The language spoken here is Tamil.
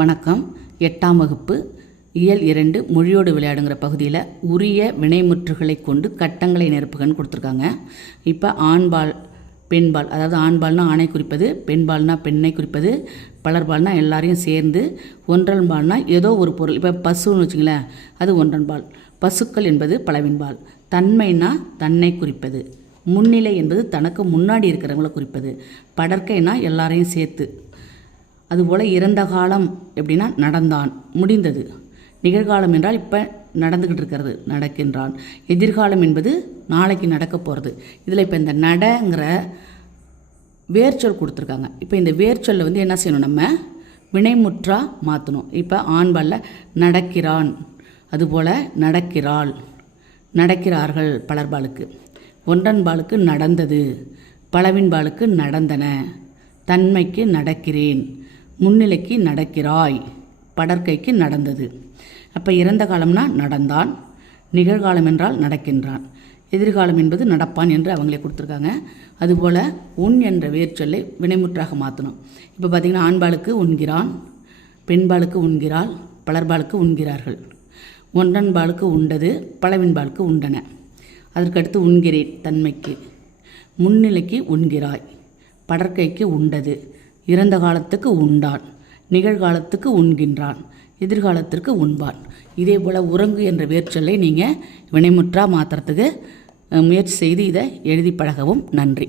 வணக்கம். 8ஆம் வகுப்பு இயல் 2 மொழியோடு விளையாடுங்கிற பகுதியில் உரிய வினைமுற்றுகளை கொண்டு கட்டங்களை நிரப்புகன்னு கொடுத்துருக்காங்க. இப்போ ஆண்பால் பெண்பால், அதாவது ஆண்பால்னா ஆணை குறிப்பது, பெண்பால்னா பெண்ணை குறிப்பது, பலர்பால்னா எல்லாரையும் சேர்ந்து, ஒன்றன்பால்னா ஏதோ ஒரு பொருள். இப்போ பசுன்னு வச்சுங்களேன், அது ஒன்றன்பால். பசுக்கள் என்பது பலவின்பால். தன்மைனா தன்னை குறிப்பது. முன்னிலை என்பது தனக்கு முன்னாடி இருக்கிறவங்கள குறிப்பது. படற்கைனா எல்லாரையும் சேர்த்து. அதுபோல் இறந்த காலம் எப்படின்னா நடந்தான், முடிந்தது. நிகழ்காலம் என்றால் இப்போ நடந்துக்கிட்டு இருக்கிறது, நடக்கின்றான். எதிர்காலம் என்பது நாளைக்கு நடக்க போகிறது. இதில் இப்போ இந்த நடங்கிற வேர்ச்சொல் கொடுத்துருக்காங்க. இப்போ இந்த வேர்ச்சொல்லை என்ன செய்யணும், நம்ம வினைமுற்றா மாற்றணும். இப்போ ஆண்பாலில் நடக்கிறான், அதுபோல் நடக்கிறாள், நடக்கிறார்கள் பலர்பாலுக்கு. ஒன்றன்பாலுக்கு நடந்தது, பலவின்பாலுக்கு நடந்தன, தன்மைக்கு நடக்கிறேன், முன்னிலைக்கு நடக்கிறாய், படற்கைக்கு நடந்தது. அப்போ இறந்த காலம்னா நடந்தான், நிகழ்காலம் என்றால் நடக்கின்றான், எதிர்காலம் என்பது நடப்பான் என்று அவங்களே கொடுத்துருக்காங்க. அதுபோல் உன் என்ற வேர்ச்சொல்லை வினைமுற்றாக மாற்றணும். இப்போ பார்த்திங்கன்னா ஆண்பாலுக்கு உண்கிறான், பெண்பாலுக்கு உண்கிறாள், பலர்பாலுக்கு உண்கிறார்கள். ஒன்றன்பாலுக்கு உண்டது, பலவின்பாலுக்கு உண்டன. அதற்கடுத்து உண்கிறேன் தன்மைக்கு, முன்னிலைக்கு உண்கிறாய், படற்கைக்கு உண்டது, இறந்த காலத்துக்கு உண்டான், நிகழ்காலத்துக்கு உண்கின்றான், எதிர்காலத்திற்கு உண்பான். இதே போல் உறங்கு என்ற வேர்ச்சொல்லை நீங்கள் வினைமுற்றா மாற்றுறதுக்கு முயற்சி செய்து இதை எழுதி பழகவும். நன்றி.